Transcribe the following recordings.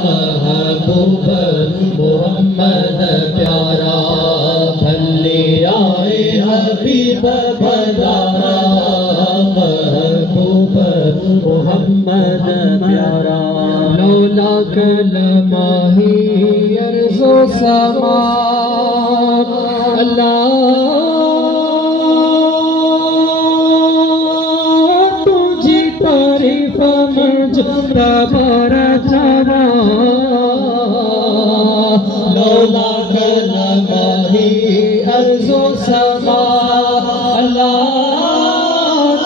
محبوب محمد پیارا بھلے آئے حبیب بھلارا محبوب محمد پیارا لولا کلمہ ہی ارض و سما اللہ تجھی تعریف تبارا چارا لولا کلمہ ہی ارض و سما اللہ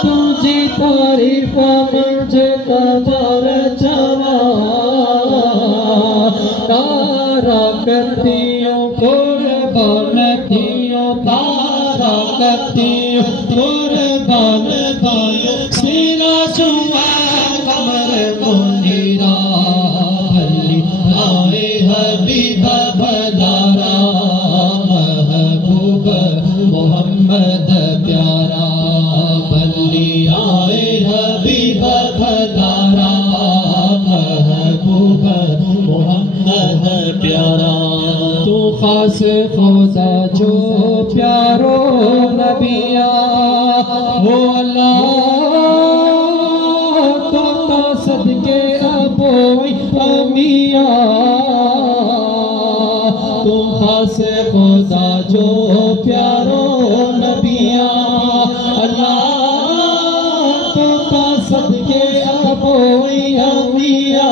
تجھی تعریف تبارا چارا تارا کرتیوں قربانتیوں تارا کرتیوں قربان سیرا چوا کمر منیرا بھلی آئے حبیب بھلارا محبوب محمد پیارا بھلی آئے حبیب بھلارا محبوب محمد پیارا تو خاص خدا جو پیارو نبیا وہ اللہ تو صدقے ابوئی امیہ تم خاص خدا جو پیارو نبیا اللہ تو صدقے ابوئی امیہ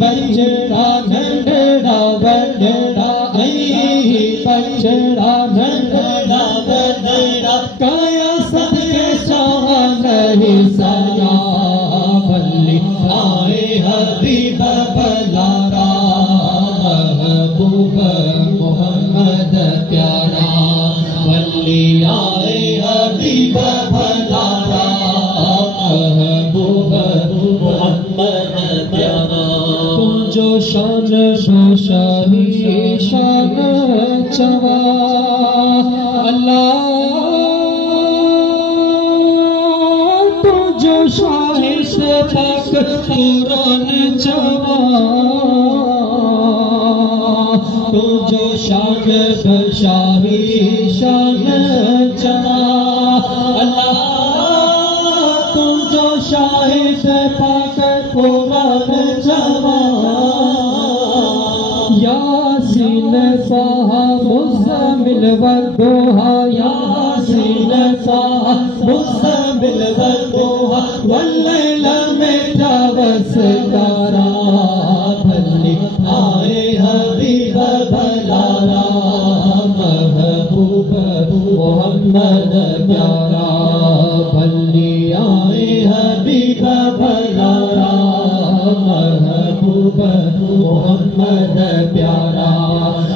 بچڑا ننڈڑا بڑڑا بچڑا ننڈڑا بڑڑا کایا صدقے شاہ نہیں سایا بھلی آئے حبیب بھلارا محبوب محمد پیارا بھلی آئے حبیب بھلارا محبوب محمد پیارا جو شان شاہی شان چوا اللہ تو جو شاہی سے تک قرآن چوا تو جو شان شاہی شان چوا اللہ تو جو شاہی سے پاک قرآن چوا یاسین ساہا مزمل والدوہا یاسین ساہا مزمل والدوہا واللیل میں جاوز کارا بھلی آئے حبیب بھلارا محبوب محمد پیارا بھلی آئے حبیب بھلارا محبوب محمد پیارا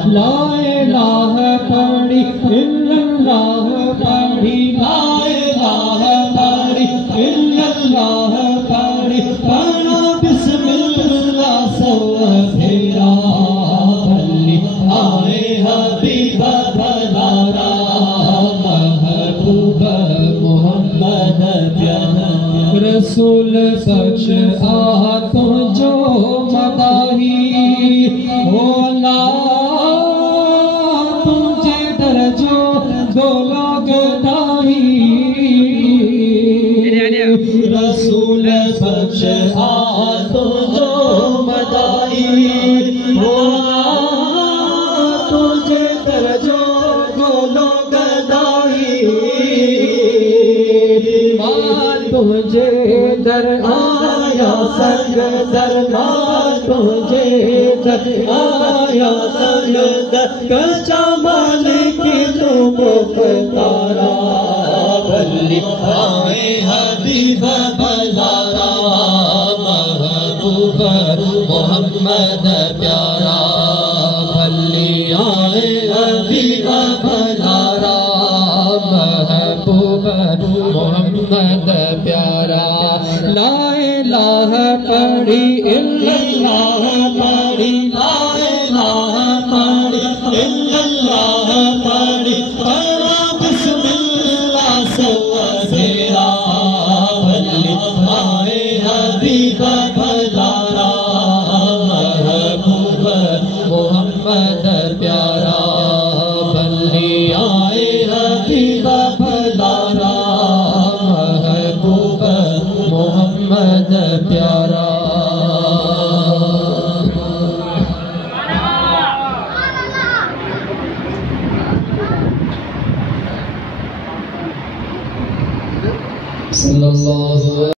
لا الہ پڑھی الا اللہ پڑھی لا الہ پڑھی الا اللہ پڑھی پڑھا بسم اللہ سو پھیرا بھلی آئے حبیب بھلارا محبوب محمد پیارا رسول بخش تو جو مداحی ہو اللہ تجھے درجو دو لوگ دائی رسول بخش تو جو مداحی ہو اللہ تجھے درجو دو لوگ دائی تجھے در آیا سنگ در تجھے در آیا سنگ در کچا مالکی تم پکارا بھلی آئے حبیب بھلارا محبوب محمد پیارا بھلی آئے حبیب بھلارا محبوب محمد پیارا لا الہ پڑھی الا اللہ پڑھی لا الہ پڑھی الا اللہ پڑھی پڑھا بسم اللہ سو پھیرا بھلی پیارا بھلے آئے حبیب بھلارا محبوب محمد پیارا صلی اللہ